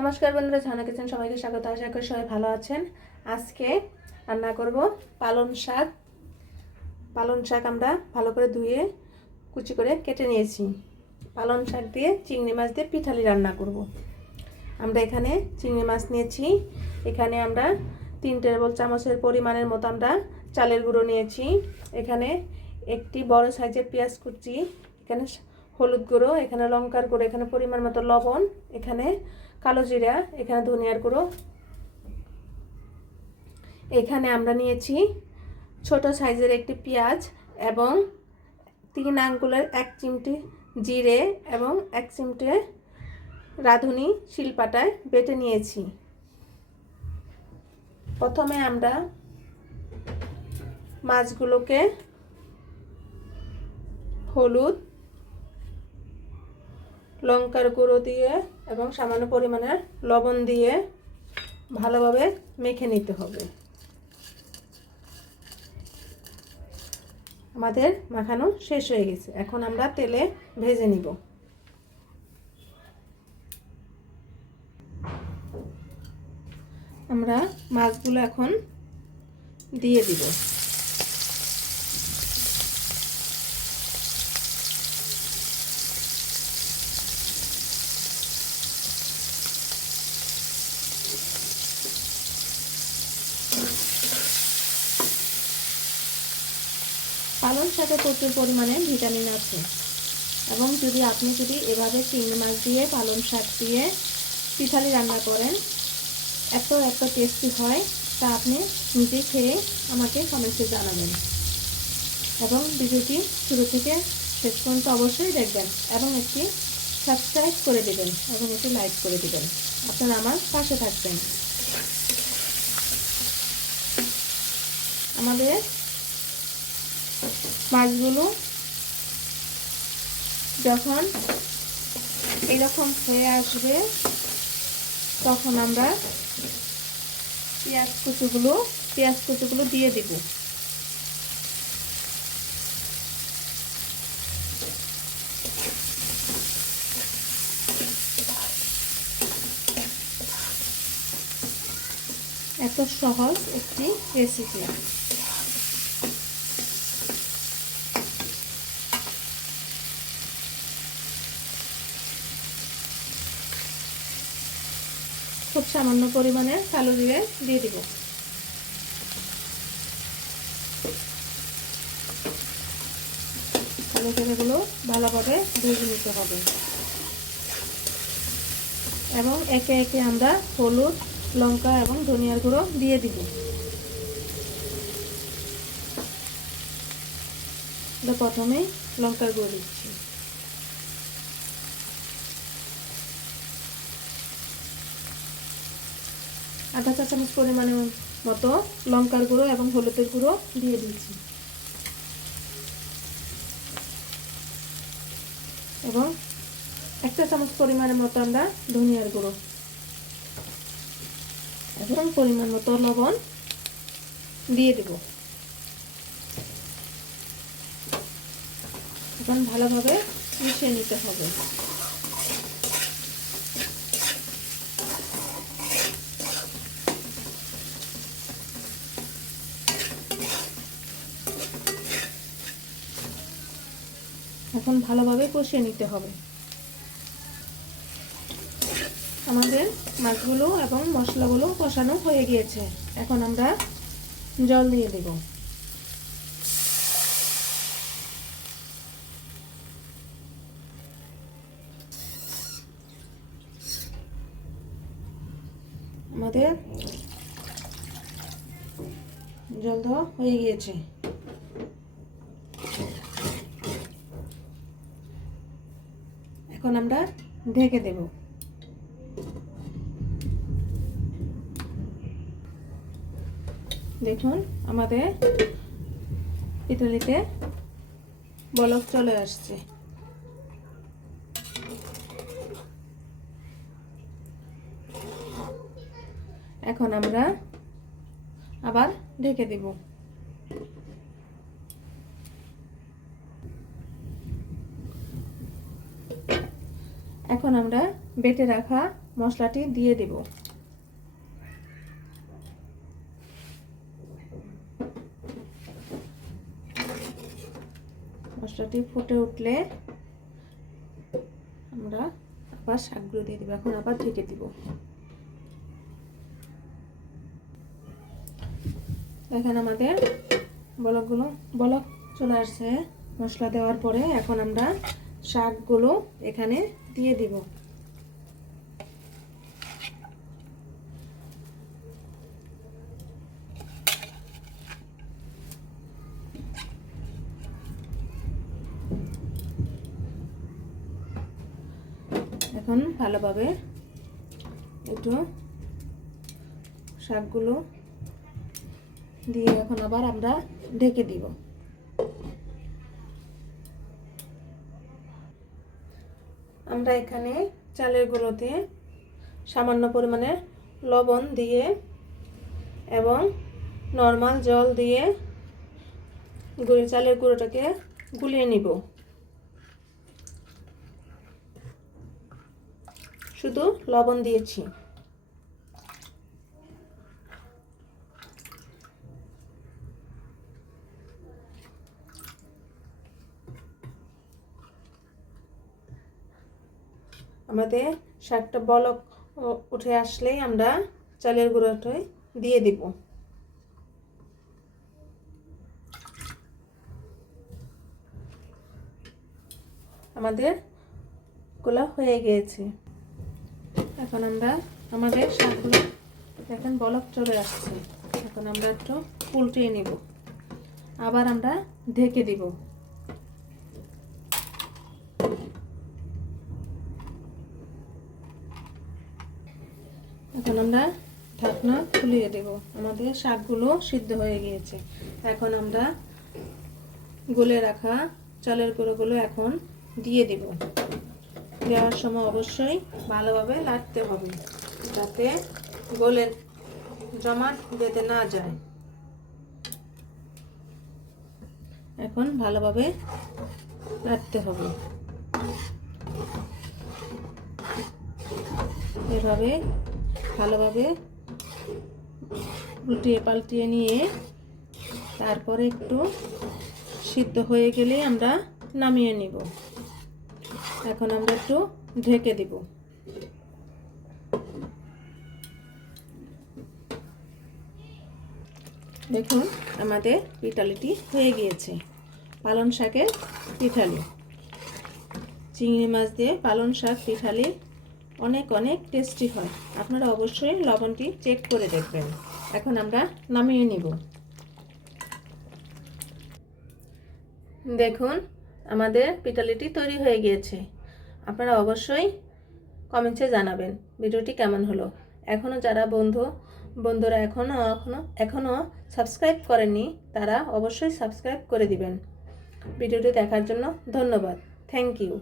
নমস্কার বন্ধুরা ছানা কিচেন সবাইকে স্বাগত। আশা করি সবাই ভালো আছেন। আজকে রান্না করব পালং শাক। পালং শাক আমরা ভালো করে ধুয়ে, কুচি করে কেটে নিয়েছি। পালং শাক দিয়ে চিংড়ি মাছ দিয়ে পিঠালি রান্না করব। আমরা এখানে চিংড়ি মাছ নিয়েছি। এখানে আমরা তিন টেবিল চামচের পরিমাণের মতো আমরা চালের গুঁড়ো নিয়েছি। এখানে একটি বড় সাইজের পেঁয়াজ কুচি, এখানে হলুদ গুঁড়ো, এখানে লঙ্কার গুঁড়ো, এখানে পরিমাণ মতো লবণ, এখানে কালো জিরা, এখানে ধনিয়ার গুঁড়ো। এখানে আমরা নিয়েছি ছোট সাইজের একটি পেঁয়াজ এবং তিন আঙ্গুলের এক চিমটি জিরে এবং এক চিমটে রাঁধুনি শিলপাটায় বেটে নিয়েছি। প্রথমে আমরা মাছগুলোকে হলুদ, লঙ্কার গুঁড়ো দিয়ে এবং সামান্য পরিমাণের লবণ দিয়ে ভালোভাবে মেখে নিতে হবে। আমাদের মাখানো শেষ হয়ে গেছে। এখন আমরা তেলে ভেজে নিব। আমরা মাছগুলো এখন দিয়ে দিব। পালং শাকে প্রচুর পরিমাণে ভিটামিন আছে। এবং যদি আপনি যদি এভাবে চিংড়ি মাছ দিয়ে, পালং শাক দিয়ে পিঠালি রান্না করেন, এত এত টেস্টি হয়, তা আপনি নিজে খেয়ে আমাকে কমেন্টে জানাবেন। এবং ভিডিওটি শুরু থেকে শেষ পর্যন্ত অবশ্যই দেখবেন এবং একটি সাবস্ক্রাইব করে দেবেন এবং একটি লাইক করে দেবেন। আপনারা আমার পাশে থাকবেন। আমাদের মাছগুলো যখন এরকম হয়ে আসবে, তখন আমরা পেঁয়াজ কুচুগুলো পেঁয়াজ কুচুগুলো দিয়ে দিব। এত সহজ একটি রেসিপি খুব সামান্য পরিমাণে কালো জিরে দিয়ে দিব। কালো জিরেগুলো ভালোভাবে ভেজে নিতে হবে। এবং একে একে আমরা হলুদ, লঙ্কা এবং ধনিয়ার গুঁড়ো দিয়ে দিব। প্রথমে লঙ্কার গুঁড়ো দিচ্ছি। আধা চা চামচ পরিমাণে মতো লঙ্কার গুঁড়ো এবং হলুদের গুঁড়ো দিয়ে দিয়েছি। এবং একটা চামচ পরিমাণের মতো আমরা ধনিয়ার গুঁড়ো। এবং পরিমাণ মতো লবণ দিয়ে দেব। এখন ভালোভাবে মিশিয়ে নিতে হবে। এখন ভালোভাবে কষিয়ে নিতে হবে। আমাদের মাছগুলো এবং মশলাগুলো কষানো হয়ে গিয়েছে। এখন আমরা জল দিয়ে দেব। আমাদের জল দেওয়া হয়ে গিয়েছে। এখন আমরা ঢেকে দেব। দেখুন, আমাদের পিতলিতে বলক চলে আসছে। এখন আমরা আবার ঢেকে দেব। এখন আমরা বেটে রাখা মশলাটি দিয়ে দেব। মশলাটি ফুটে উঠলে আমরা আবার শাকগুলো দিয়ে দেবো। এখন আবার ঢেকে দিব। দেখেন আমাদের বলকগুলো, বলক চলে আসছে। মশলা দেওয়ার পরে এখন আমরা শাকগুলো এখানে দিয়ে দিব। এখন ভালোভাবে একটু শাকগুলো দিয়ে এখন আবার আমরা ঢেকে দিব। আমরা এখানে চালের গুঁড়োতে সামান্য পরিমাণে লবণ দিয়ে এবং নর্মাল জল দিয়ে গুঁড়ো চালের গুঁড়োটাকে গুলিয়ে নিব। শুধু লবণ দিয়েছি। আমাদের শাকটা বলক উঠে আসলেই আমরা চালের গুঁড়োটাই দিয়ে দিব। আমাদেরগুলো হয়ে গিয়েছে। এখন আমরা আমাদের শাকগুলো দেখেন বলক চলে আসছে। এখন আমরা একটু উল্টিয়ে নিব। আবার আমরা ঢেকে দিব। এখন আমরা ঢাকনা খুলিয়ে দেব। আমাদের শাকগুলো সিদ্ধ হয়ে গিয়েছে। এখন আমরা গলে রাখা চালের গুঁড়োগুলো এখন দিয়ে দিব। দেওয়ার সময় অবশ্যই ভালোভাবে লাড়তে হবে, যাতে গোলের জমাট যেতে না যায়। এখন ভালোভাবে লাড়তে হবে। এভাবে ভালোভাবে উল্টিয়ে পাল্টিয়ে নিয়ে তারপরে একটু সিদ্ধ হয়ে গেলে আমরা নামিয়ে নিব। এখন আমরা একটু ঢেকে দিব। দেখুন, আমাদের পিঠালিটি হয়ে গিয়েছে। পালং শাকের পিঠালি। চিংড়ি মাছ দিয়ে পালং শাক পিঠালি অনেক অনেক টেস্টি হয়। আপনারা অবশ্যই লবণটি চেক করে দেখবেন। এখন আমরা নামিয়ে নিব। দেখুন, আমাদের পিটালিটি তৈরি হয়ে গিয়েছে। আপনারা অবশ্যই কমেন্টসে জানাবেন, ভিডিওটি কেমন হলো। এখনও যারা বন্ধু, বন্ধুরা এখনও এখনও এখনও সাবস্ক্রাইব করেননি, তারা অবশ্যই সাবস্ক্রাইব করে দিবেন। ভিডিওটি দেখার জন্য ধন্যবাদ। Thank you